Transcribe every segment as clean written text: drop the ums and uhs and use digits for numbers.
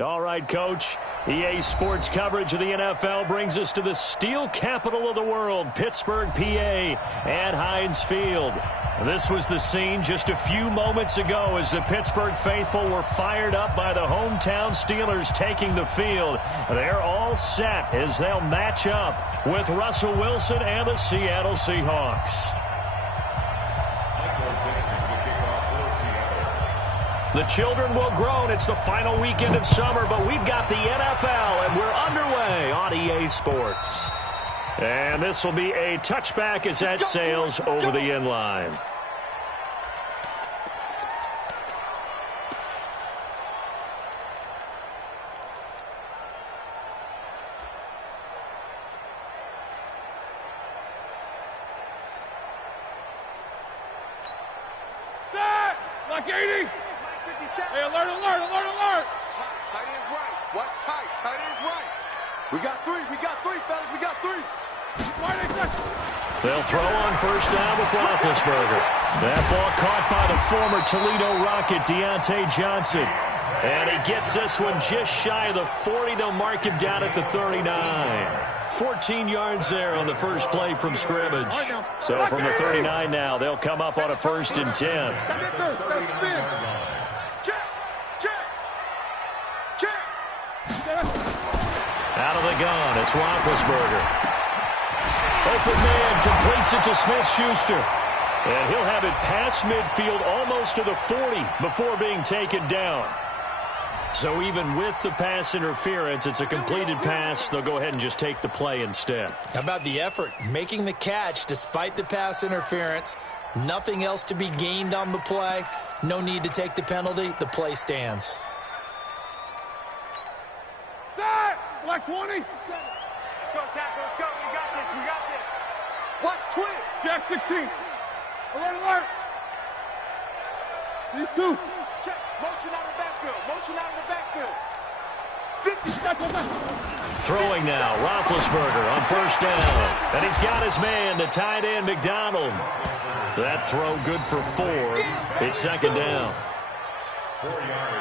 All right, Coach. EA Sports coverage of the NFL brings us to the steel capital of the world, Pittsburgh, PA, at Heinz Field. This was the scene just a few moments ago as the Pittsburgh faithful were fired up by the hometown Steelers taking the field. They're all set as they'll match up with Russell Wilson and the Seattle Seahawks. The children will groan. It's the final weekend of summer, but we've got the NFL, and we're underway on EA Sports. And this will be a touchback as that sails over the end line. Like 80. Hey, alert. Tight end's right. Watch tight. Tight end's right. We got three, fellas. We got three. They'll throw on first down with Roethlisberger. That ball caught by the former Toledo Rocket, Deontay Johnson. And he gets this one just shy of the 40. They'll mark him down at the 39. 14 yards there on the first play from scrimmage. So from the 39 now, they'll come up on a 1st and 10. Out of the gun, it's Roethlisberger. Open man completes it to Smith-Schuster. And he'll have it past midfield almost to the 40 before being taken down. So even with the pass interference, it's a completed pass. They'll go ahead and just take the play instead. How about the effort? Making the catch despite the pass interference. Nothing else to be gained on the play. No need to take the penalty. The play stands. Like 20. Let's go, tackle. Let's go. We got this. Watch twist. Jack 16. Alert. These two. Check. Motion out of the backfield. 50. Throwing now, Roethlisberger on first down. And he's got his man, the tight end, McDonald. That throw good for 4. It's 2nd down.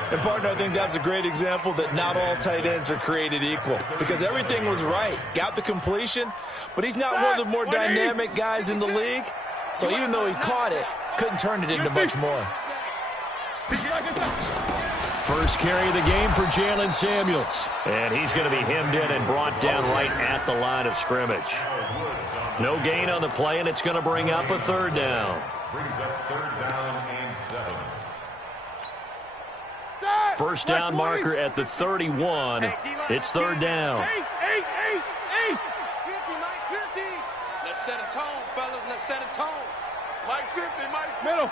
And, partner, I think that's a great example that not all tight ends are created equal because everything was right. Got the completion, but he's not one of the more dynamic guys in the league. So even though he caught it, couldn't turn it into much more. First carry of the game for Jalen Samuels. And he's going to be hemmed in and brought down right at the line of scrimmage. No gain on the play, and it's going to bring up a 3rd down. Brings up 3rd down and 7. First down marker at the 31. It's 3rd down. 8. 50, Mike 50. Let's set a tone, fellas. Let's set a tone. Mike 50, Mike. Middle.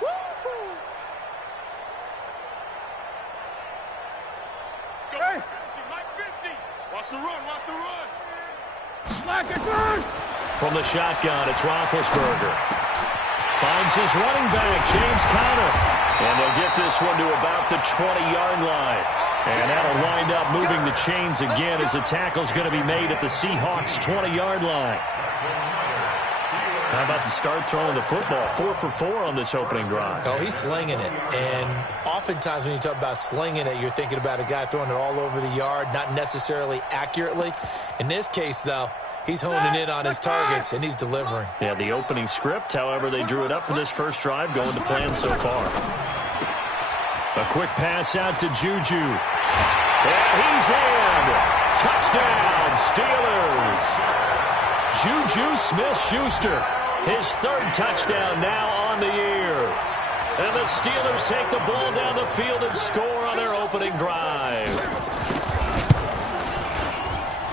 Woo-hoo. Hey. Mike 50. Watch the run. Black and good. From the shotgun, it's Roethlisberger. Finds his running back, James Conner. And they'll get this one to about the 20-yard line. And that'll wind up moving the chains again as the tackle's going to be made at the Seahawks' 20-yard line. How about the start throwing the football? 4 for 4 on this opening drive. Oh, he's slinging it. And oftentimes when you talk about slinging it, you're thinking about a guy throwing it all over the yard, not necessarily accurately. In this case, though, he's honing in on his targets, and he's delivering. Yeah, the opening script, however, they drew it up for this first drive, going to plan so far. A quick pass out to Juju. And he's in. Touchdown, Steelers. Juju Smith-Schuster, his 3rd touchdown now on the year. And the Steelers take the ball down the field and score on their opening drive.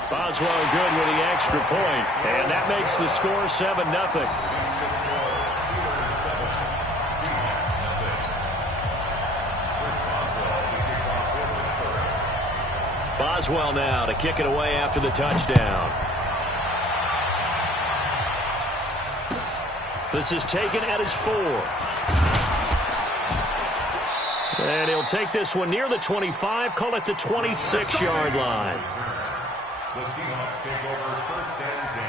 Boswell good with the extra point, and that makes the score 7-0. Boswell now to kick it away after the touchdown. This is taken at his 4. And he'll take this one near the 25, call it the 26-yard line. The Seahawks take over 1st and 10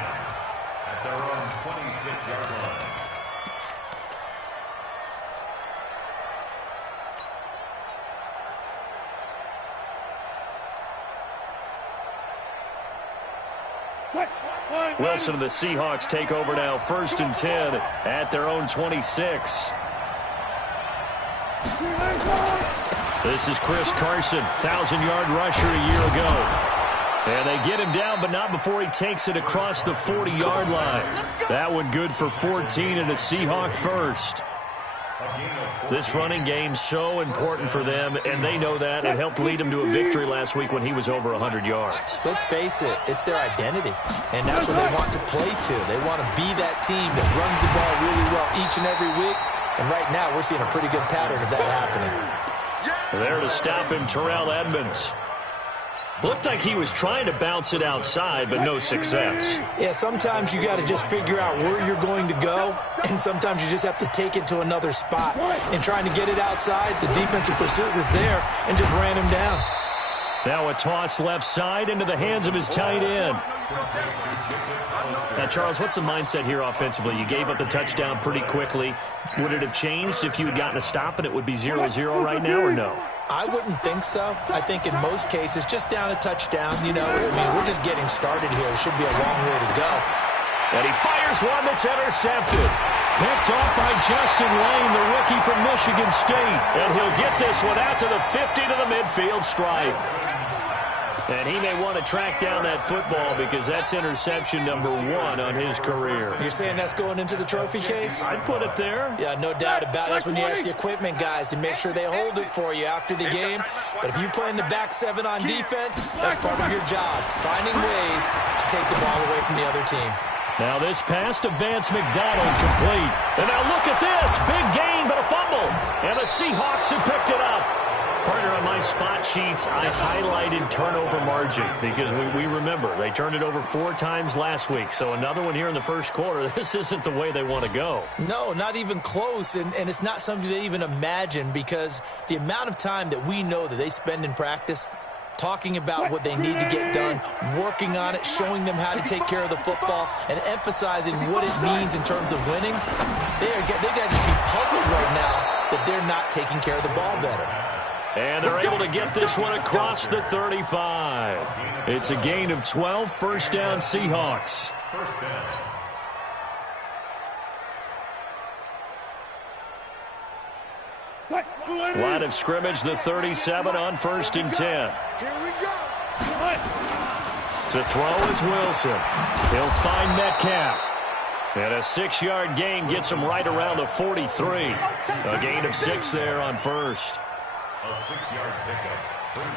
at their own 26-yard line. Wilson and the Seahawks take over now, 1st and 10 at their own 26. This is Chris Carson, 1,000-yard rusher a year ago. And they get him down, but not before he takes it across the 40-yard line. That one good for 14 and a Seahawk first. This running game so important for them, and they know that. It helped lead them to a victory last week when he was over 100 yards. Let's face it, it's their identity, and that's what they want to play to. They want to be that team that runs the ball really well each and every week, and right now we're seeing a pretty good pattern of that happening. There to stop him, Terrell Edmonds. Looked like he was trying to bounce it outside, but no success. Yeah, sometimes you got to just figure out where you're going to go, and sometimes you just have to take it to another spot. And trying to get it outside, the defensive pursuit was there and just ran him down. Now a toss left side into the hands of his tight end. Now, Charles, what's the mindset here offensively? You gave up the touchdown pretty quickly. Would it have changed if you had gotten a stop and it would be 0-0 right now, or no? I wouldn't think so. I think in most cases, just down a touchdown, you know, I mean, we're just getting started here. It should be a long way to go. And he fires one that's intercepted. Picked off by Justin Lane, the rookie from Michigan State. And he'll get this one out to the 50 to the midfield stripe. And he may want to track down that football because that's interception number 1 on his career. You're saying that's going into the trophy case? I'd put it there. Yeah, no doubt about it. That's when you ask the equipment guys to make sure they hold it for you after the game. But if you play in the back 7 on defense, that's part of your job, finding ways to take the ball away from the other team. Now this pass to Vance McDonald complete. And now look at this. Big gain, but a fumble. And the Seahawks have picked it up. Partner, on my spot sheets, I highlighted turnover margin because we remember they turned it over 4 times last week. So another one here in the first quarter. This isn't the way they want to go. No, not even close. And it's not something they even imagine because the amount of time that we know that they spend in practice talking about what they need to get done, working on it, showing them how to take care of the football, and emphasizing what it means in terms of winning, they got to just be puzzled right now that they're not taking care of the ball better. And they're able to get this one across the 35. It's a gain of 12, 1st down Seahawks. First down. Line of scrimmage, the 37 on 1st and 10. Here we go. To throw is Wilson. He'll find Metcalf. And a 6-yard gain gets him right around the 43. A gain of 6 there on 1st. A 6-yard pickup.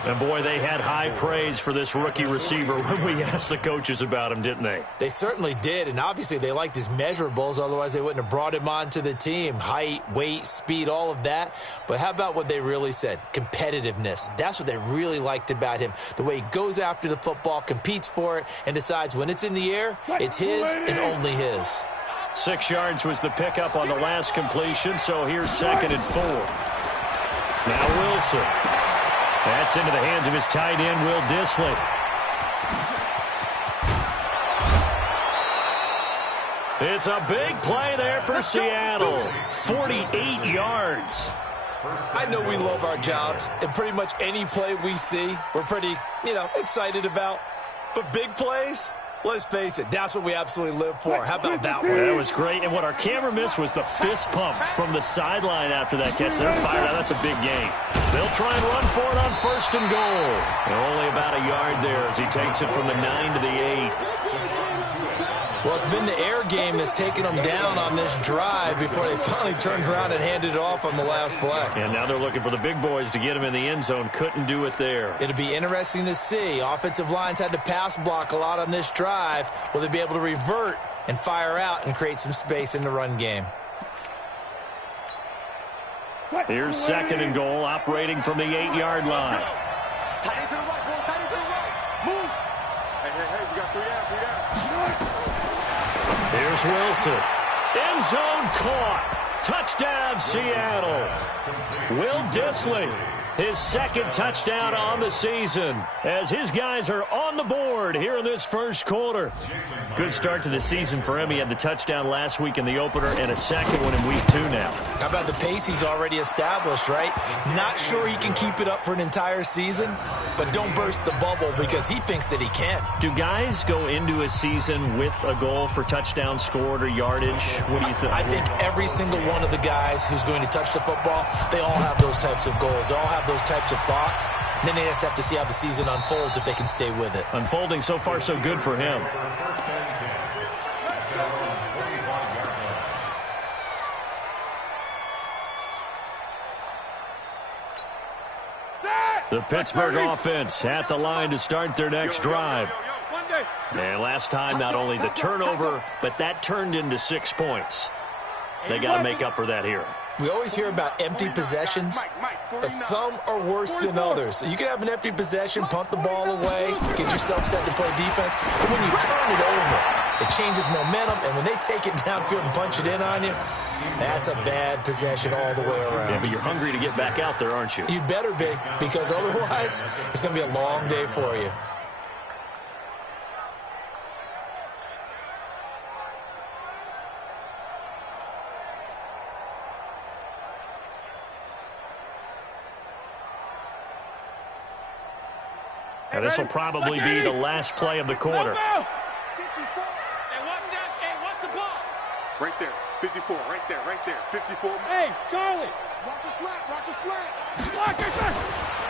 And, boy, they had high praise for this rookie receiver when we asked the coaches about him, didn't they? They certainly did, and obviously they liked his measurables. Otherwise, they wouldn't have brought him onto the team. Height, weight, speed, all of that. But how about what they really said? Competitiveness. That's what they really liked about him. The way he goes after the football, competes for it, and decides when it's in the air, it's his and only his. 6 yards was the pickup on the last completion, so here's 2nd and 4. Now Wilson. That's into the hands of his tight end, Will Dissly. It's a big play there for Seattle. 48 yards. I know we love our jobs, and pretty much any play we see, we're pretty, excited about. But big plays, let's face it, that's what we absolutely live for. How about that one? That was great. And what our camera missed was the fist pumps from the sideline after that catch. They're fired out. That's a big gain. They'll try and run for it on 1st and goal. They're only about a yard there as he takes it from the 9 to the 8. Well, it's been the air game that's taken them down on this drive before they finally turned around and handed it off on the last play. And now they're looking for the big boys to get him in the end zone. Couldn't do it there. It'll be interesting to see. Offensive lines had to pass block a lot on this drive. Will they be able to revert and fire out and create some space in the run game? Here's 2nd and goal, operating from the 8-yard line. Tight end to the right, boy. Tight end to the right. Move. Hey, we got 3 down. Here's Wilson. End zone caught. Touchdown, Seattle. Will Dissly His second touchdown on the season as his guys are on the board here in this first quarter. Good start to the season for him. He had the touchdown last week in the opener and a second one in week 2 now. How about the pace he's already established, right? Not sure he can keep it up for an entire season, but don't burst the bubble because he thinks that he can. Do guys go into a season with a goal for touchdowns scored or yardage? What do you think? I think every single one of the guys who's going to touch the football, they all have those types of goals. They all have those types of thoughts. And then they just have to see how the season unfolds if they can stay with it. Unfolding so far so good for him. The Pittsburgh offense at the line to start their next drive. And last time, not only the turnover, but that turned into 6 points. They got to make up for that here. We always hear about empty possessions, but some are worse than others. You can have an empty possession, punt the ball away, get yourself set to play defense, but when you turn it over, it changes momentum, and when they take it downfield and punch it in on you, that's a bad possession all the way around. Yeah, but you're hungry to get back out there, aren't you? You better be, because otherwise, it's going to be a long day for you. Now, this will probably be the last play of the quarter. Hey, watch that. Hey, watch the ball. Right there. 54. Right there. Right there. 54. Hey, Charlie. Watch a slant. Watch a slant. Block it.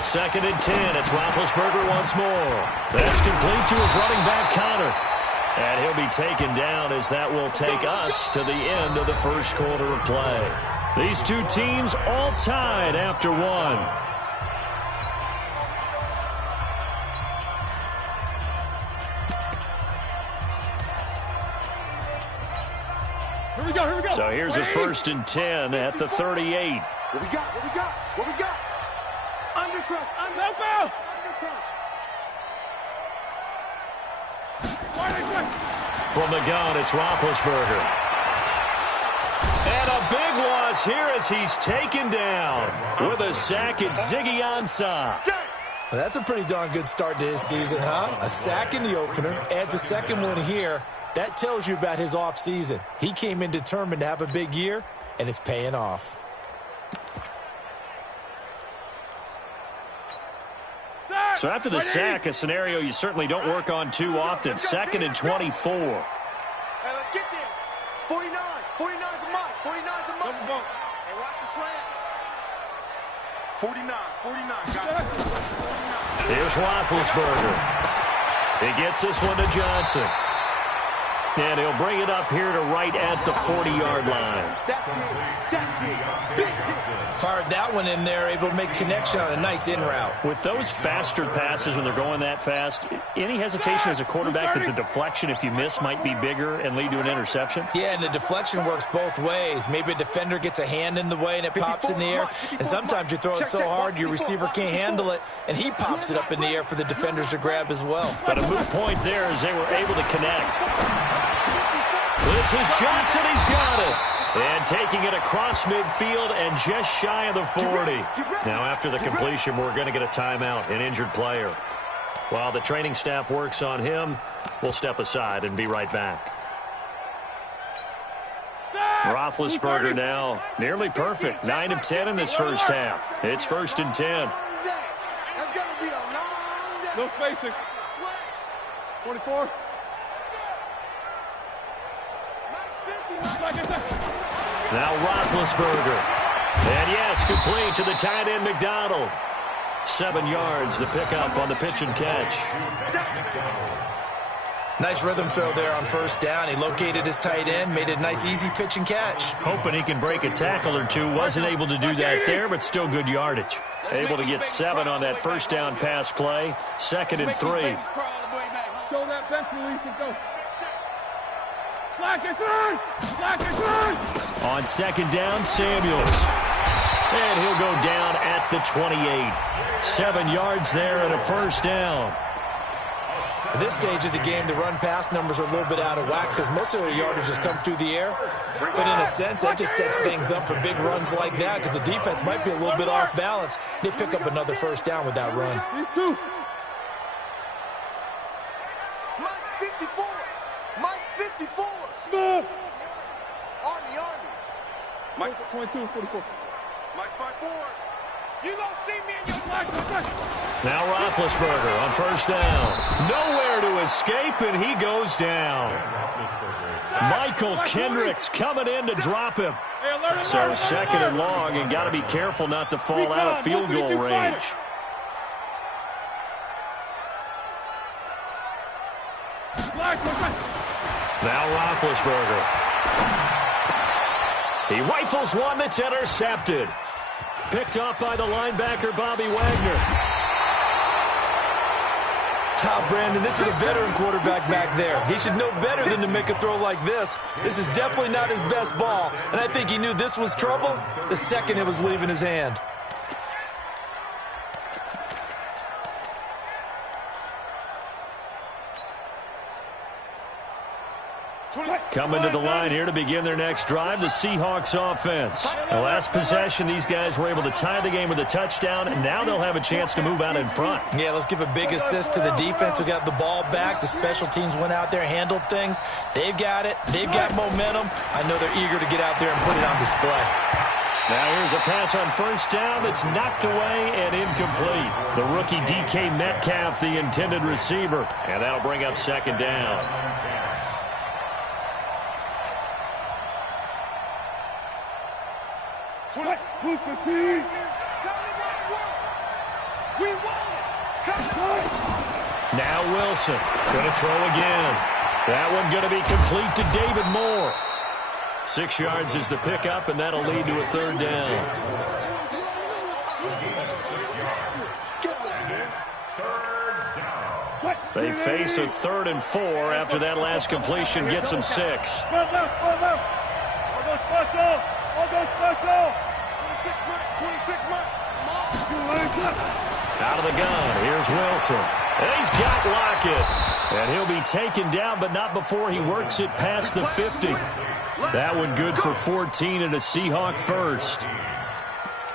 Second and 10. It's Roethlisberger once more. That's complete to his running back, Connor. And he'll be taken down as that will take us to the end of the first quarter of play. These two teams all tied after one. Here we go. So here's a 1st and 10 at the 38. What we got? What we got? What we got? Undercrush. Help out. From the gun, it's Roethlisberger. And a big loss here as he's taken down with a sack at Ziggy Ansah. Well, that's a pretty darn good start to his season, huh? A sack in the opener, adds a second one here. That tells you about his offseason. He came in determined to have a big year, and it's paying off. So after the sack, a scenario you certainly don't work on too often. 2nd and 24. Hey, let's get there. 49. 49's a must. 49's a must. Hey, watch the slant. 49. 49. Got it. Here's Roethlisberger. He gets this one to Johnson. And he'll bring it up here to right at the 40-yard line. Fired that one in there, able to make connection on a nice in route. With those faster passes when they're going that fast, any hesitation as a quarterback that the deflection, if you miss, might be bigger and lead to an interception? Yeah, and the deflection works both ways. Maybe a defender gets a hand in the way and it pops in the air. And sometimes you throw it so hard your receiver can't handle it, and he pops it up in the air for the defenders to grab as well. But a moot point there as they were able to connect. This is Johnson. He's got it. And taking it across midfield and just shy of the 40. Now, after the completion, we're going to get a timeout, an injured player. While the training staff works on him, we'll step aside and be right back. Roethlisberger now nearly perfect. 9 of 10 in this first half. It's 1st and 10. That's going to be a long day. No spacing. 24. Now Roethlisberger. And yes, complete to the tight end McDonald. 7 yards, the pickup on the pitch and catch. Nice rhythm throw there on 1st down. He located his tight end, made it a nice easy pitch and catch. Hoping he can break a tackle or two. Wasn't able to do that there, but still good yardage. Able to get 7 on that 1st down pass play. 2nd and 3. Show that bench release and go. Black is on! Black is on! On 2nd down, Samuels. And he'll go down at the 28. 7 yards there and a 1st down. At this stage of the game, the run-pass numbers are a little bit out of whack because most of their yardage has come through the air. But in a sense, that just sets things up for big runs like that because the defense might be a little bit off balance. They pick up another first down with that run. Mike 54. Mike 54. Smith. Army. Mike 22, 44. Mike's my forward. You don't see me in your life. Now Roethlisberger on first down. Nowhere to escape, and he goes down. Michael Kendricks coming in to drop him. So second and long, and got to be careful not to fall out of field goal range. Now Roethlisberger. He rifles one that's intercepted. Picked up by the linebacker, Bobby Wagner. Brandon, this is a veteran quarterback back there. He should know better than to make a throw like this. This is definitely not his best ball, and I think he knew this was trouble the second it was leaving his hand. Coming to the line here to begin their next drive, the Seahawks offense. The last possession, these guys were able to tie the game with a touchdown, and now they'll have a chance to move out in front. Yeah, let's give a big assist to the defense who got the ball back. The special teams went out there, handled things. They've got it. They've got momentum. I know they're eager to get out there and put it on display. Now here's a pass on first down that's knocked away and incomplete. The rookie DK Metcalf, the intended receiver, and that'll bring up second down. Now Wilson going to throw again. That one going to be complete to David Moore. 6 yards is the pickup, and that'll lead to a third down. They face a 3rd and 4 after that last completion gets them 6. I'll go special. 26 Out of the gun, here's Wilson. And he's got Lockett. And he'll be taken down, but not before he works it past the 50. That one good for 14 and a Seahawk first.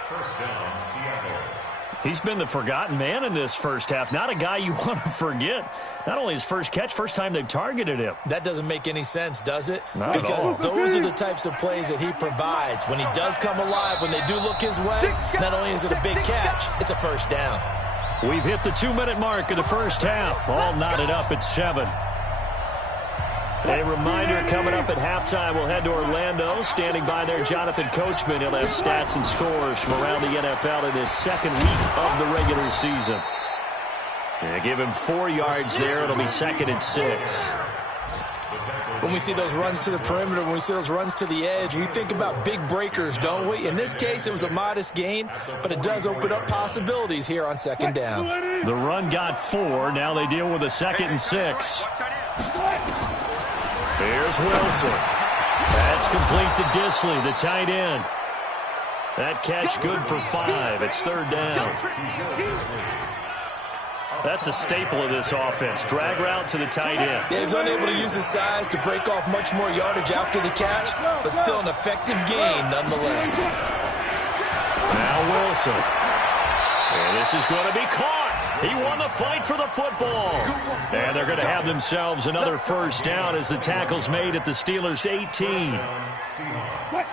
First down, Seattle. He's been the forgotten man in this first half. Not a guy you want to forget. Not only his first catch, first time they've targeted him. That doesn't make any sense, does it? Not at all. Because those are the types of plays that he provides. When he does come alive, when they do look his way, not only is it a big catch, it's a first down. We've hit the 2-minute mark of the first half. All knotted up at 7. A reminder, coming up at halftime, we'll head to Orlando. Standing by there, Jonathan Coachman. He'll have stats and scores from around the NFL in his second week of the regular season. Yeah, give him 4 yards there. It'll be 2nd and 6. When we see those runs to the perimeter, when we see those runs to the edge, we think about big breakers, don't we? In this case, it was a modest gain, but it does open up possibilities here on second down. The run got 4. Now they deal with a 2nd and 6. Here's Wilson. That's complete to Disley, the tight end. That catch good for 5. It's 3rd down. That's a staple of this offense. Drag route to the tight end. Yeah, he's unable to use his size to break off much more yardage after the catch, but still an effective gain nonetheless. Now Wilson. And this is going to be caught. He won the fight for the football. And they're going to have themselves another first down as the tackle's made at the Steelers' 18.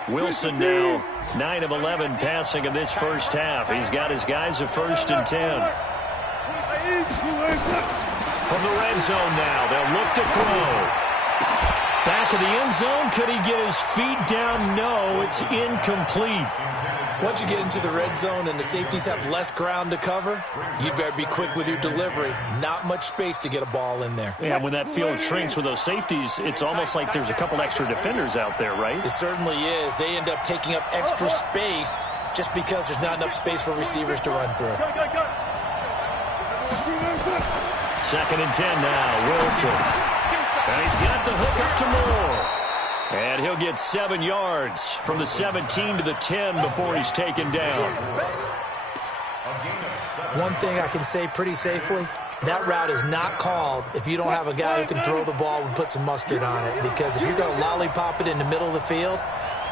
Wilson now 9 of 11 passing in this first half. He's got his guys a 1st and 10. From the red zone now, they'll look to throw. Back of the end zone, could he get his feet down? No, it's incomplete. Once you get into the red zone and the safeties have less ground to cover, you better be quick with your delivery. Not much space to get a ball in there. Yeah, when that field shrinks with those safeties, it's almost like there's a couple extra defenders out there, right? It certainly is. They end up taking up extra space just because there's not enough space for receivers to run through. 2nd and 10 now, Wilson. And he's got the hook up to Moore. And he'll get 7 yards from the 17 to the 10 before he's taken down. One thing I can say pretty safely, That route is not called if you don't have a guy who can throw the ball and put some mustard on it. Because if you're going to lollipop it in the middle of the field,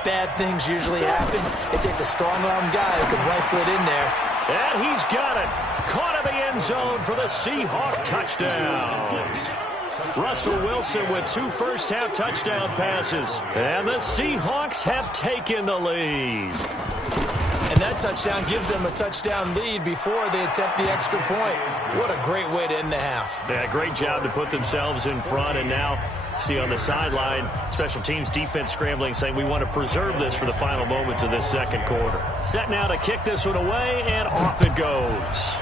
bad things usually happen. It takes a strong-arm guy who can rifle it in there. And he's got it. Caught in the end zone for the Seahawks touchdown. Russell Wilson with 2 first-half touchdown passes. And the Seahawks have taken the lead. And that touchdown gives them a touchdown lead before they attempt the extra point. What a great way to end the half. Yeah, great job to put themselves in front. And now, see on the sideline, special teams defense scrambling, saying we want to preserve this for the final moments of this second quarter. Set now to kick this one away, and off it goes.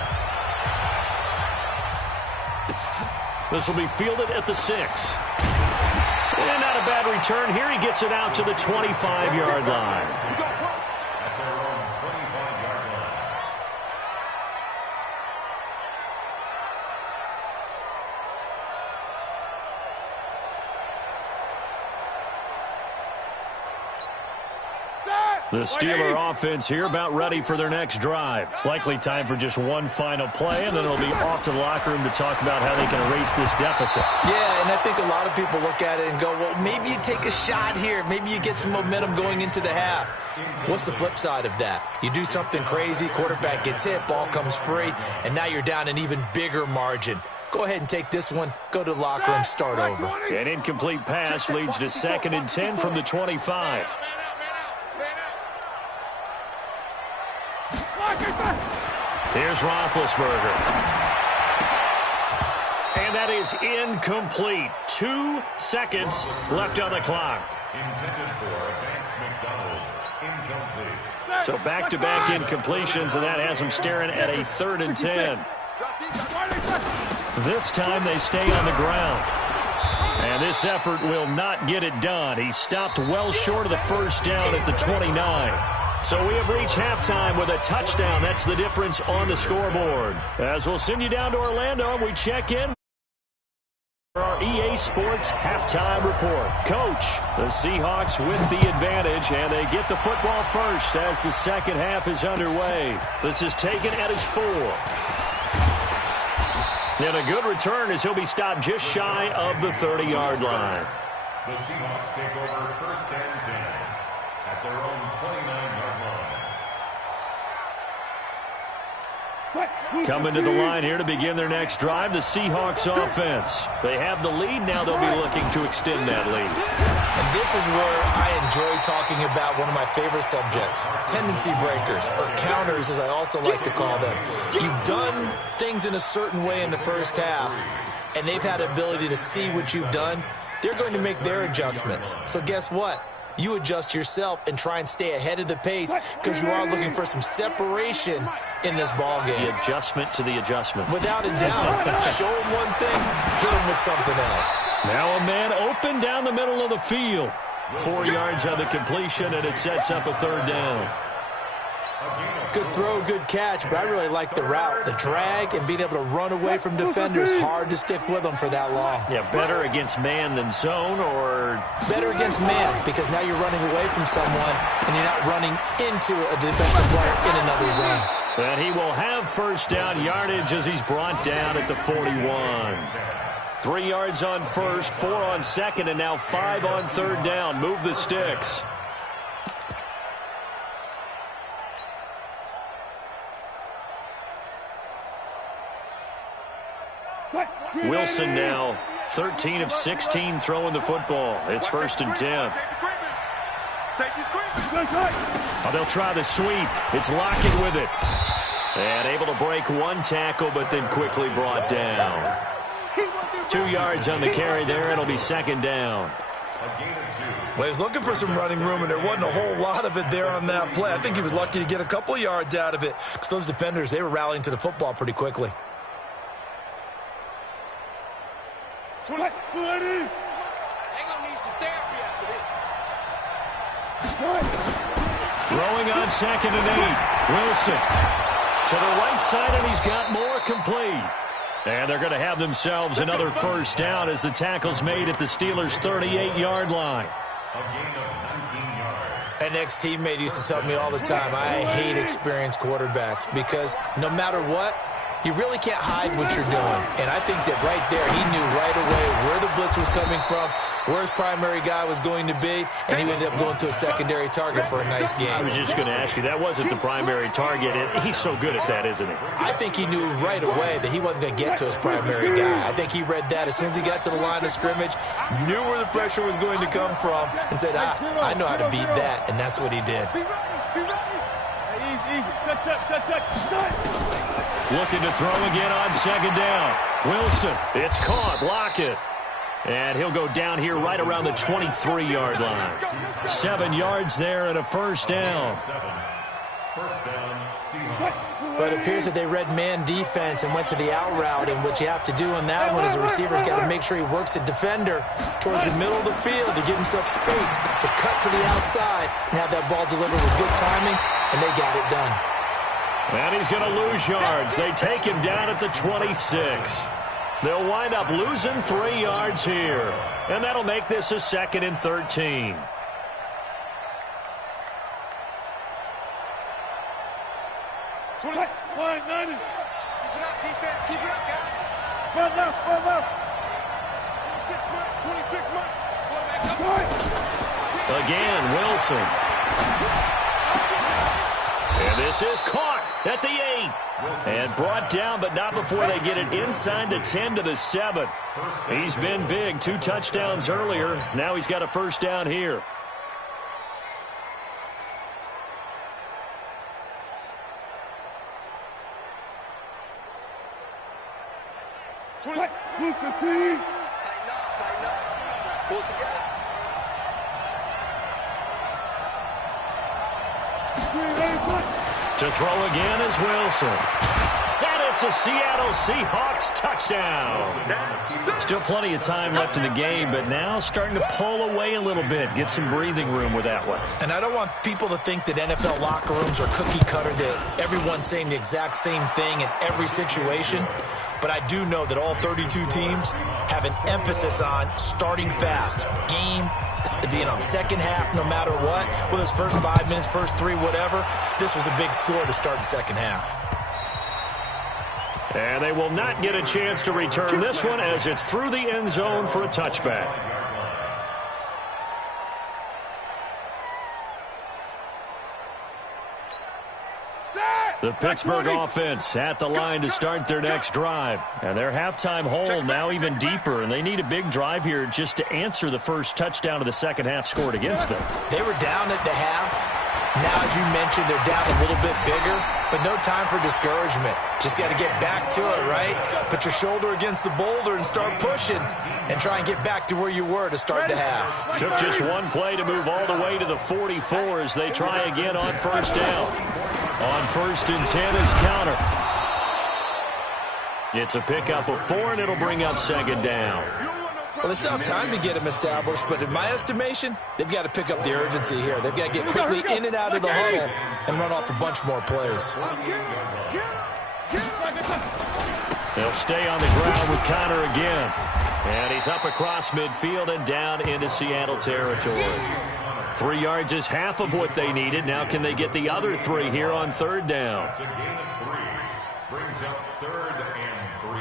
This will be fielded at the 6. And not a bad return here. He gets it out to the 25-yard line. The Steeler offense here about ready for their next drive. Likely time for just one final play, and then it'll be off to the locker room to talk about how they can erase this deficit. Yeah, and I think a lot of people look at it and go, well, maybe you take a shot here. Maybe you get some momentum going into the half. What's the flip side of that? You do something crazy, quarterback gets hit, ball comes free, and now you're down an even bigger margin. Go ahead and take this one, go to the locker room, start over. An incomplete pass leads to 2nd and 10 from the 25. Here's Roethlisberger. And that is incomplete. 2 seconds left on the clock. Intended for Vance McDonald. Incomplete. So back-to-back incompletions, and that has them staring at a 3rd and 10. This time they stay on the ground. And this effort will not get it done. He stopped well short of the first down at the 29. So we have reached halftime with a touchdown. That's the difference on the scoreboard. As we'll send you down to Orlando, we check in for our EA Sports halftime report. Coach, the Seahawks with the advantage, and they get the football first as the second half is underway. This is taken at his 4. And a good return as he'll be stopped just shy of the 30-yard line. The Seahawks take over 1st and 10 at their own 29-yard line. Coming to the line here to begin their next drive, the Seahawks offense. They have the lead. Now they'll be looking to extend that lead. And this is where I enjoy talking about one of my favorite subjects, tendency breakers, or counters as I also like to call them. You've done things in a certain way in the first half, and they've had the ability to see what you've done. They're going to make their adjustments. So guess what? You adjust yourself and try and stay ahead of the pace because you are looking for some separation in this ball game. The adjustment to the adjustment. Without a doubt. Show them one thing, hit them with something else. Now a man open down the middle of the field. 4 yards on the completion, and it sets up a 3rd down. Good throw, good catch, but I really like the route, the drag, and being able to run away from defenders. Hard to stick with them for that long. Yeah, better against man than zone, or? Better against man, because now you're running away from someone, and you're not running into a defensive player in another zone. And he will have first down yardage as he's brought down at the 41. 3 yards on first, 4 on second, and now 5 on 3rd down. Move the sticks. Wilson now 13 of 16 throwing the football. It's 1st and 10. Oh, they'll try the sweep. It's Lockett with it. And able to break one tackle, but then quickly brought down. 2 yards on the carry there. It'll be 2nd down. Well, he was looking for some running room, and there wasn't a whole lot of it there on that play. I think he was lucky to get a couple of yards out of it because those defenders, they were rallying to the football pretty quickly. They're going to need some therapy after this. Throwing on 2nd and 8. Wilson to the right side, and he's got more complete. And they're going to have themselves another first down as the tackle's made at the Steelers' 38-yard line. A gain of 19 yards. An ex-teammate used to tell me all the time, I hate experienced quarterbacks because no matter what, You really can't hide what you're doing. And I think that right there, he knew right away where the blitz was coming from, where his primary guy was going to be, and he ended up going to a secondary target for a nice game. I was just going to ask you, that wasn't the primary target. He's so good at that, isn't he? I think he knew right away that he wasn't going to get to his primary guy. I think he read that as soon as he got to the line of scrimmage, knew where the pressure was going to come from, and said, I know how to beat that, and that's what he did. Looking to throw again on second down. Wilson, it's caught, block it. And he'll go down here right around the 23-yard line. 7 yards there and a first down. First down, Seahawks. But it appears that they read man defense and went to the out route, and what you have to do on that one is the receiver's got to make sure he works the defender towards the middle of the field to give himself space to cut to the outside and have that ball delivered with good timing, and they got it done. And he's going to lose yards. They take him down at the 26. They'll wind up losing 3 yards here. And that'll make this a 2nd and 13. Keep it up, defense. Keep it up, guys. Front left. 26 months. Again, Wilson. And this is caught at the 8. And brought down, but not before they get it inside the 10 to the 7. He's been big. 2 touchdowns earlier. Now he's got a first down here. Tighten up. Pull it together. To throw again is Wilson. And it's a Seattle Seahawks touchdown. Still plenty of time left in the game, but now starting to pull away a little bit. Get some breathing room with that one. And I don't want people to think that NFL locker rooms are cookie cutter, that everyone's saying the exact same thing in every situation. But I do know that all 32 teams have an emphasis on starting fast. Second half, no matter what. Whether it's first 5 minutes, first 3, whatever. This was a big score to start the second half. And they will not get a chance to return this one as it's through the end zone for a touchback. The Pittsburgh offense at the line to start their next drive. And their halftime hole now even deeper, and they need a big drive here just to answer the first touchdown of the second half scored against them. They were down at the half. Now, as you mentioned, they're down a little bit bigger, but no time for discouragement. Just got to get back to it, right? Put your shoulder against the boulder and start pushing and try and get back to where you were to start the half. Took just one play to move all the way to the 44 as they try again on first down. On 1st and 10 is counter. It's a pickup of 4, and it'll bring up second down. Well, they still have time to get him established, but in my estimation, they've got to pick up the urgency here. They've got to get quickly in and out of the huddle and run off a bunch more plays. They'll stay on the ground with Connor again. And he's up across midfield and down into Seattle territory. 3 yards is half of what they needed. Now can they get the other 3 here on third down? It's a gain of 3. Brings up 3rd and 3.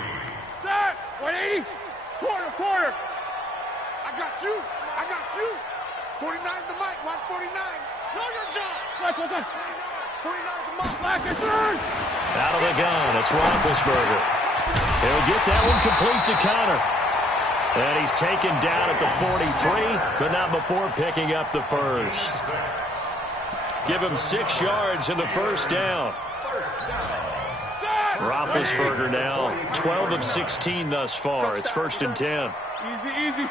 Start! 180! Quarter! I got you! 49's the mic. Watch 49. Know your job! 49's the mic. Black is third! Out of the gun, it's Roethlisberger. He'll get that one complete to Connor. And he's taken down at the 43, but not before picking up the first. Give him 6 yards in the first down. Roethlisberger now 12 of 16 thus far. It's 1st and 10. Easy.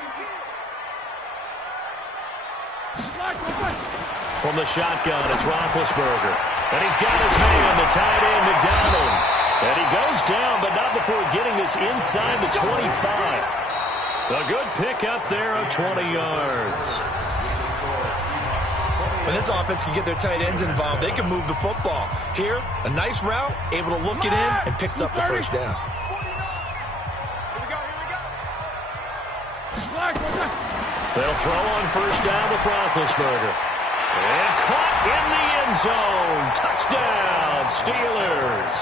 From the shotgun, it's Roethlisberger. And he's got his man, the tight end, McDonald. And he goes down, but not before getting this inside the 25. A good pickup there of 20 yards. When this offense can get their tight ends involved, they can move the football. Here, a nice route, able to look it in, and picks up the first down. They'll throw on first down with Roethlisberger. And caught in the end zone. Touchdown, Steelers.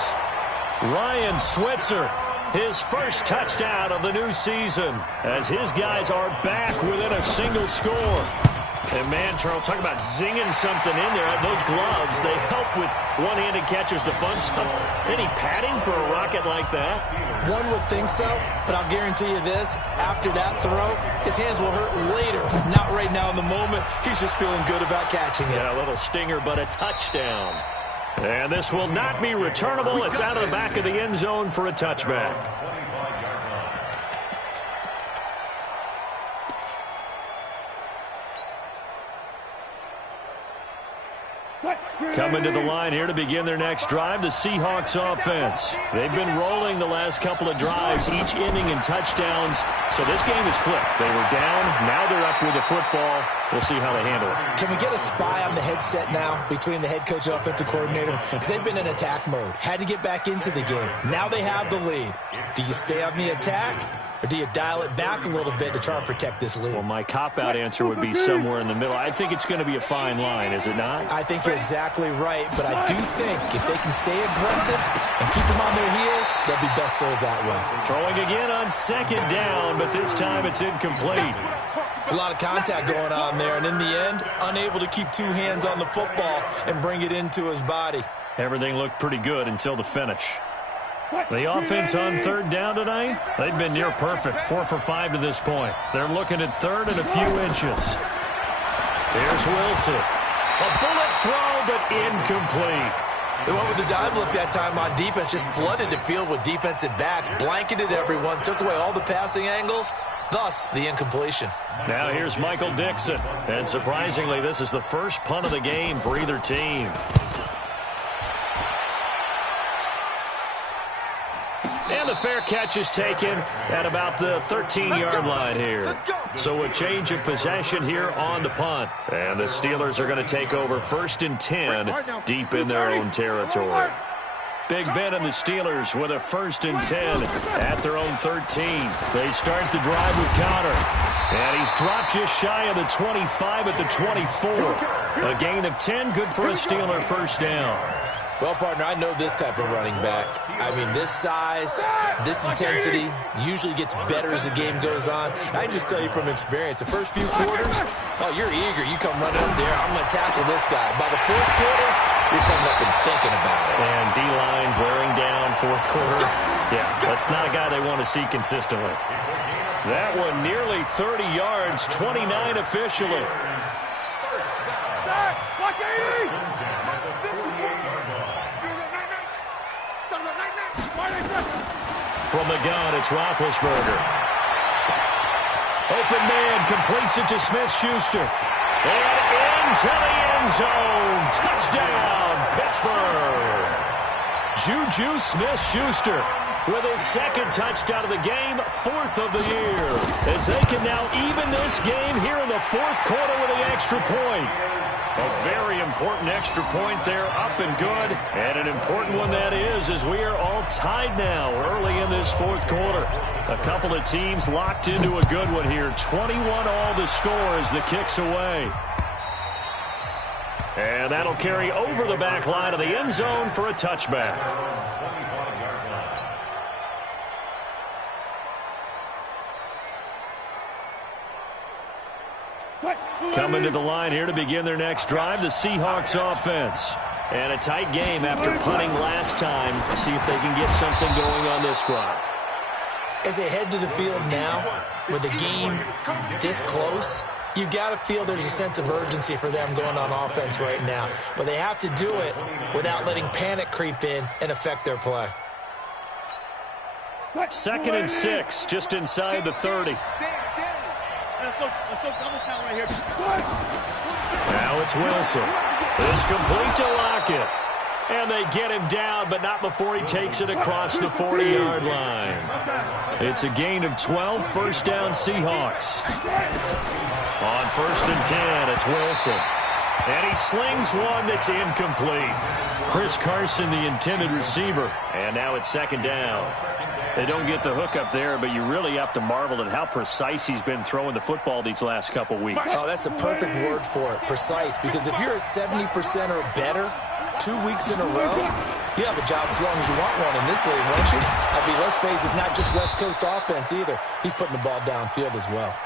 Ryan Switzer, his first touchdown of the new season, as his guys are back within a single score. And man, Charles, talk about zinging something in there. Those gloves, they help with one-handed catches, the fun stuff. Any padding for a rocket like that? One would think so, but I'll guarantee you this. After that throw, his hands will hurt later. Not right now in the moment. He's just feeling good about catching it. Yeah, a little stinger, but a touchdown. And this will not be returnable. It's out of the back of the end zone for a touchback. Coming to the line here to begin their next drive, the Seahawks offense. They've been rolling the last couple of drives, each inning in touchdowns. So this game is flipped. They were down. Now they're up with the football. We'll see how they handle it. Can we get a spy on the headset now between the head coach and offensive coordinator? Because they've been in attack mode. Had to get back into the game. Now they have the lead. Do you stay on the attack, or do you dial it back a little bit to try and protect this lead? Well, my cop-out answer would be somewhere in the middle. I think it's going to be a fine line, is it not? I think you're exactly right, but I do think if they can stay aggressive and keep them on their heels, they'll be best served that way. Throwing again on second down, but this time it's incomplete. It's a lot of contact going on there, and in the end, unable to keep two hands on the football and bring it into his body. Everything looked pretty good until the finish. The offense on third down tonight, they've been near perfect, 4 for 5 to this point. They're looking at third and a few inches. Here's Wilson. A bullet throw, but incomplete. They went with the dive look that time on defense, just flooded the field with defensive backs, blanketed everyone, took away all the passing angles, thus the incompletion. Now here's Michael Dixon, and surprisingly, this is the first punt of the game for either team. And the fair catch is taken at about the 13-yard line here. So a change of possession here on the punt. And the Steelers are going to take over 1st and 10 deep in their own territory. Big Ben and the Steelers with a 1st and 10 at their own 13. They start the drive with Connor. And he's dropped just shy of the 25 at the 24. A gain of 10, good for a Steeler first down. Well, partner, I know this type of running back. I mean, this size, this intensity usually gets better as the game goes on. I can just tell you from experience, the first few quarters, oh, you're eager. You come running up there, I'm going to tackle this guy. By the 4th quarter, you're coming up and thinking about it. And D-line wearing down 4th quarter. Yeah, that's not a guy they want to see consistently. That one nearly 30 yards, 29 officially. From the gun, it's Roethlisberger. Open man completes it to Smith-Schuster. And into the end zone. Touchdown, Pittsburgh. Juju Smith-Schuster with his 2nd touchdown of the game, 4th of the year. As they can now even this game here in the 4th quarter with the extra point. A very important extra point there, up and good. And an important one that is, as we are all tied now early in this 4th quarter. A couple of teams locked into a good one here. 21 all the score as the kick's away. And that'll carry over the back line of the end zone for a touchback. Coming to the line here to begin their next drive, the Seahawks offense. And a tight game after punting last time. See if they can get something going on this drive. As they head to the field now, with the game this close, you've got to feel there's a sense of urgency for them going on offense right now. But they have to do it without letting panic creep in and affect their play. 2nd and 6, just inside the 30. Now it's Wilson. It's complete to Lockett. And they get him down, but not before he takes it across the 40-yard line. It's a gain of 12, 1st down Seahawks. On 1st and 10, it's Wilson. And he slings one that's incomplete. Chris Carson, the intended receiver. And now it's 2nd down. They don't get the hook up there, but you really have to marvel at how precise he's been throwing the football these last couple weeks. Oh, that's the perfect word for it, precise. Because if you're at 70% or better 2 weeks in a row, You have a job as long as you want one in this league, won't you? I mean, let's face it, it's not just West Coast offense either. He's putting the ball downfield as well.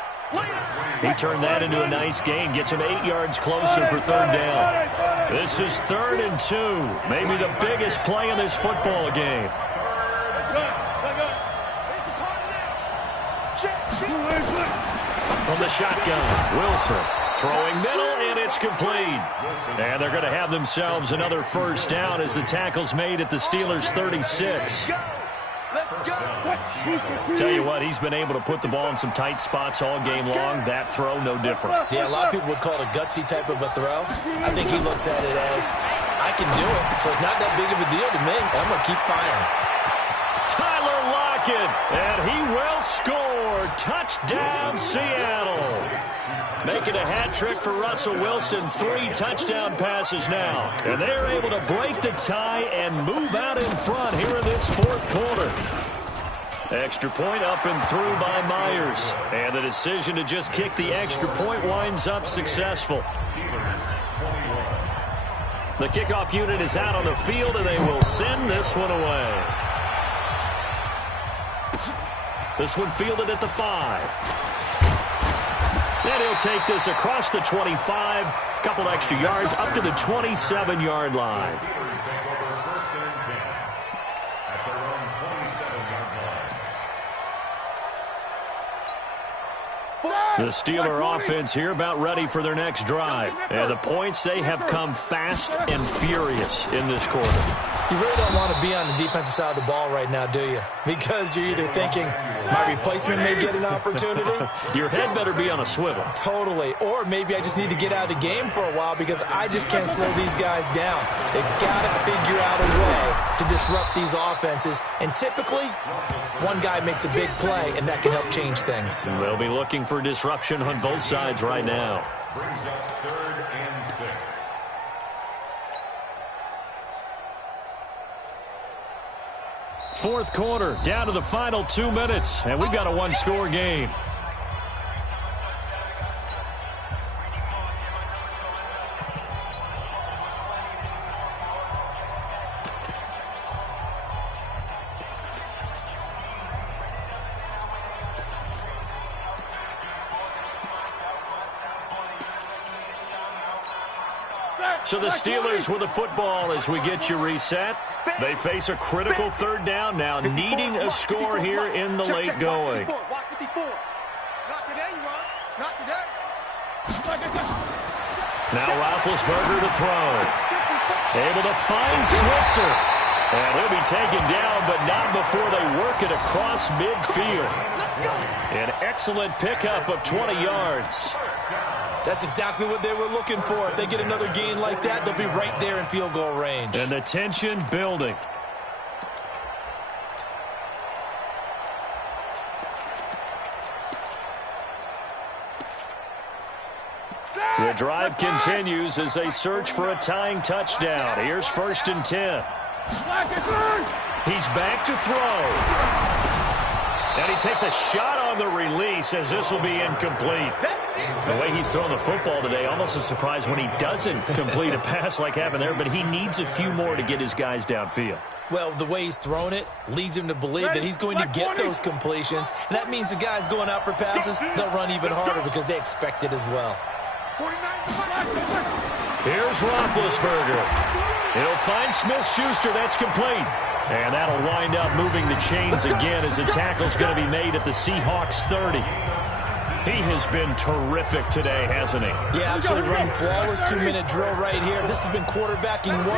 He turned that into a nice gain, gets him 8 yards closer for third down. This is 3rd and 2, maybe the biggest play in this football game. From the shotgun, Wilson throwing middle, and it's complete. And they're going to have themselves another first down as the tackle's made at the Steelers' 36. Tell you what, he's been able to put the ball in some tight spots all game long. That throw, no different. Yeah, a lot of people would call it a gutsy type of a throw. I think he looks at it as, I can do it, so it's not that big of a deal to me. I'm going to keep firing. Tyler Lockett, and he will score. Touchdown, Seattle. Making a hat trick for Russell Wilson. 3 touchdown passes now. And they're able to break the tie and move out in front here in this 4th quarter. Extra point up and through by Myers. And the decision to just kick the extra point winds up successful. The kickoff unit is out on the field, and they will send this one away. This one fielded at the 5. And he'll take this across the 25. Couple extra yards up to the 27-yard line. The Steeler offense here about ready for their next drive. And the points, they have come fast and furious in this quarter. You really don't want to be on the defensive side of the ball right now, do you? Because you're either thinking, my replacement may get an opportunity. Your head better be on a swivel. Totally. Or maybe I just need to get out of the game for a while because I just can't slow these guys down. They've got to figure out a way to disrupt these offenses. And typically, one guy makes a big play, and that can help change things. And they'll be looking for disruption on both sides right now. Brings up 3rd and 6. Fourth quarter, down to the final 2 minutes, and we've got a one-score game. So the Steelers with the football as we get you reset. They face a critical 3rd down now, needing a score here in the late going. Watch 54. Not today, you are. Not today. Now Roethlisberger to throw. Able to find Switzer. And he'll be taken down, but not before they work it across midfield. An excellent pickup of 20 yards. That's exactly what they were looking for. If they get another gain like that, they'll be right there in field goal range. And the tension building. The drive continues as they search for a tying touchdown. Here's 1st and 10. He's back to throw. And he takes a shot on the release as this will be incomplete. The way he's thrown the football today, almost a surprise when he doesn't complete a pass like happened there, but he needs a few more to get his guys downfield. Well, the way he's thrown it leads him to believe that he's going to get those completions, and that means the guys going out for passes, they'll run even harder because they expect it as well. Here's Roethlisberger. He'll find Smith-Schuster. That's complete. And that'll wind up moving the chains again as the tackle's going to be made at the Seahawks 30. He has been terrific today, hasn't he? Yeah, absolutely. Running flawless 2-minute drill right here. This has been quarterbacking 101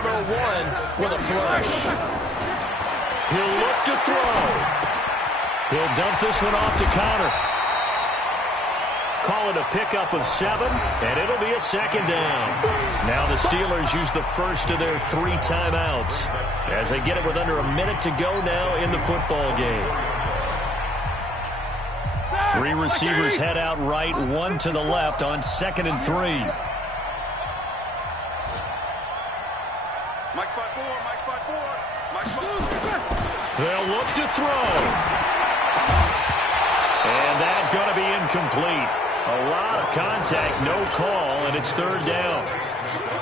with a flourish. He'll look to throw. He'll dump this one off to Connor. Call it a pickup of 7, and it'll be a 2nd down. Now the Steelers use the first of their 3 timeouts as they get it with under a minute to go now in the football game. 3 receivers head out right, 1 to the left on 2nd and 3. Mike 5-4, Mike 5-4, Mike 5-4. They'll look to throw. And that's going to be incomplete. A lot of contact, no call, and it's 3rd down.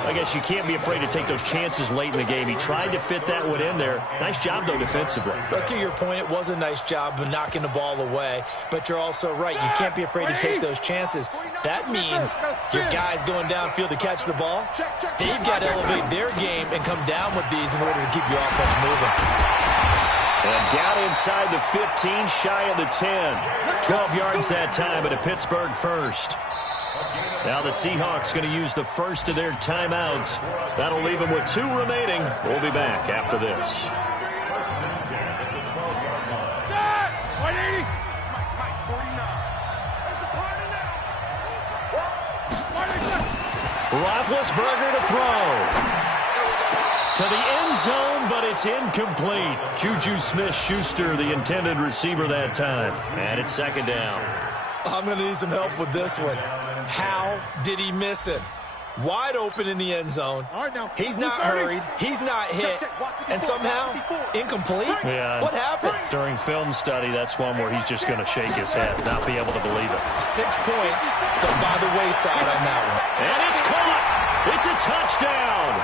I guess you can't be afraid to take those chances late in the game. He tried to fit that one in there. Nice job, though, defensively. But to your point, it was a nice job of knocking the ball away. But you're also right. You can't be afraid to take those chances. That means your guys going downfield to catch the ball, they've got to elevate their game and come down with these in order to keep your offense moving. And down inside the 15, shy of the 10. 12 yards that time, but a Pittsburgh first. Now the Seahawks going to use the first of their timeouts. That'll leave them with 2 remaining. We'll be back after this. Roethlisberger to throw. To the end zone, but it's incomplete. Juju Smith-Schuster, the intended receiver that time. And it's second down. I'm going to need some help with this one. How did he miss it? Wide open in the end zone. He's not hurried. He's not hit. And somehow, incomplete? Yeah. What happened? During film study, that's one where he's just going to shake his head, not be able to believe it. 6 points go by the wayside on that one. And it's caught. It's a touchdown.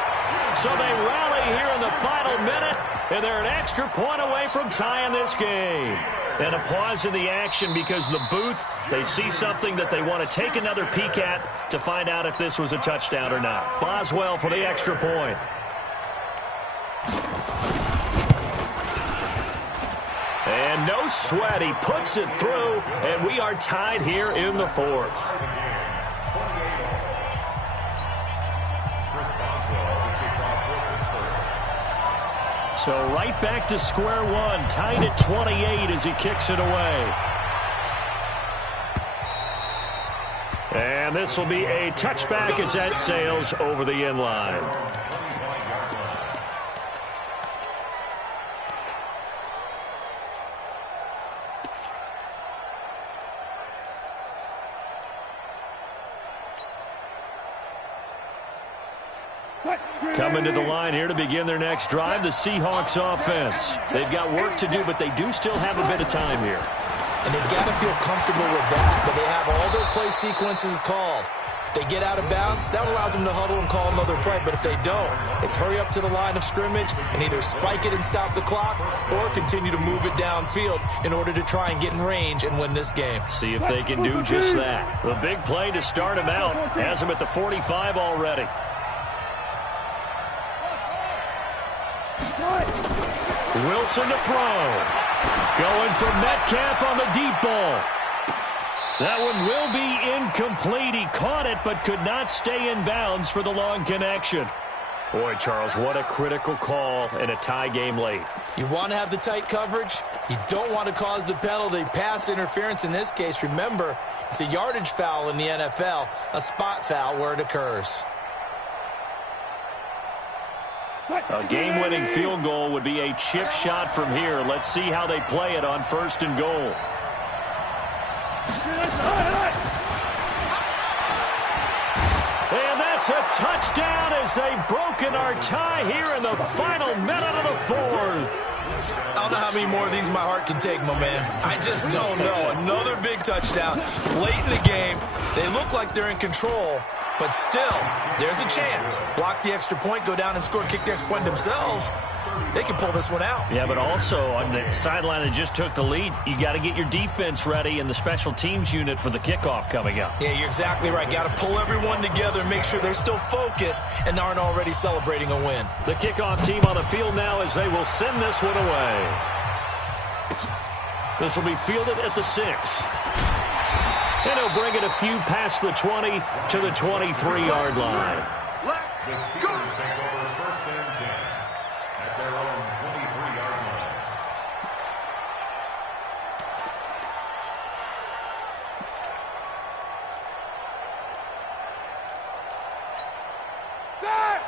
So they rally here in the final minute, and they're an extra point away from tying this game. And a pause in the action because the booth, they see something that they want to take another peek at to find out if this was a touchdown or not. Boswell for the extra point. And no sweat, he puts it through, and we are tied here in the fourth. So right back to square one, tied at 28 as he kicks it away. And this will be a touchback as that sails over the end line. Coming to the line here to begin their next drive, the Seahawks offense. They've got work to do, but they do still have a bit of time here. And they've got to feel comfortable with that, but they have all their play sequences called. If they get out of bounds, that allows them to huddle and call another play. But if they don't, it's hurry up to the line of scrimmage and either spike it and stop the clock or continue to move it downfield in order to try and get in range and win this game. See if they can do just that. The big play to start him out has him at the 45 already. Wilson to throw. Going for Metcalf on the deep ball. That one will be incomplete. He caught it but could not stay in bounds for the long connection. Boy, Charles, what a critical call in a tie game late. You want to have the tight coverage. You don't want to cause the penalty. Pass interference in this case. Remember, it's a yardage foul in the NFL, a spot foul where it occurs. A game-winning field goal would be a chip shot from here. Let's see how they play it on 1st and goal. And that's a touchdown as they've broken our tie here in the final minute of the fourth. I don't know how many more of these my heart can take, my man. I just don't know. Another big touchdown late in the game. They look like they're in control. But still, there's a chance. Block the extra point, go down and score, kick the extra point themselves. They can pull this one out. Yeah, but also on the sideline that just took the lead, you got to get your defense ready and the special teams unit for the kickoff coming up. Yeah, you're exactly right. Got to pull everyone together and make sure they're still focused and aren't already celebrating a win. The kickoff team on the field now as they will send this one away. This will be fielded at the 6. And he'll bring it a few past the 20 to the 23-yard line. The Steelers take over 1st and 10 at their own 23-yard line.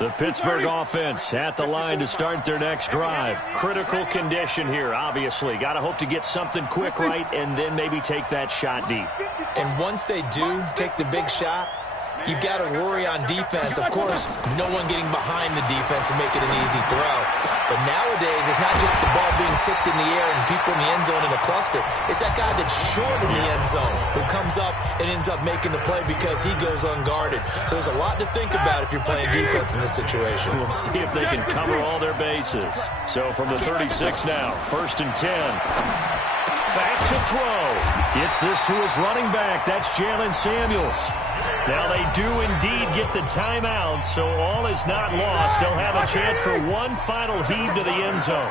The Pittsburgh offense at the line to start their next drive. Critical condition here, obviously. Got to hope to get something quick right and then maybe take that shot deep. And once they do take the big shot, you've got to worry on defense. Of course, no one getting behind the defense and making an easy throw. But nowadays, it's not just the ball being tipped in the air and people in the end zone in a cluster. It's that guy that's short in the end zone who comes up and ends up making the play because he goes unguarded. So there's a lot to think about if you're playing defense in this situation. We'll see if they can cover all their bases. So from the 36 now, 1st and 10. Back to throw. Gets this to his running back. That's Jalen Samuels. Now they do indeed get the timeout, so all is not lost. They'll have a chance for one final heave to the end zone.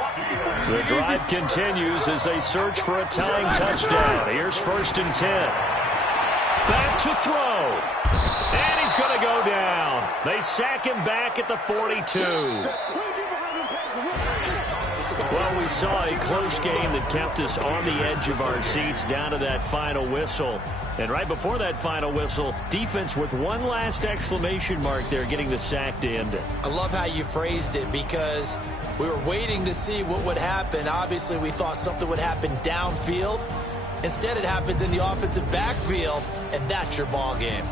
The drive continues as they search for a tying touchdown. Here's 1st and 10. Back to throw. And he's going to go down. They sack him back at the 42. Well, we saw a close game that kept us on the edge of our seats down to that final whistle. And right before that final whistle, defense with one last exclamation mark there, getting the sack to end it. I love how you phrased it because we were waiting to see what would happen. Obviously, we thought something would happen downfield. Instead, it happens in the offensive backfield, and that's your ball game.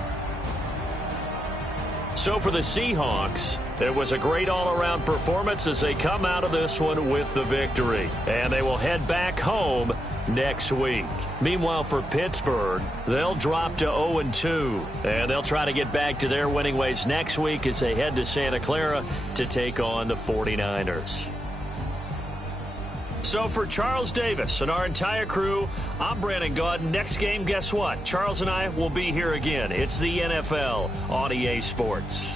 So for the Seahawks, it was a great all-around performance as they come out of this one with the victory. And they will head back home next week. Meanwhile, for Pittsburgh, they'll drop to 0-2. And they'll try to get back to their winning ways next week as they head to Santa Clara to take on the 49ers. So for Charles Davis and our entire crew, I'm Brandon Gaudin. Next game, guess what? Charles and I will be here again. It's the NFL on EA Sports.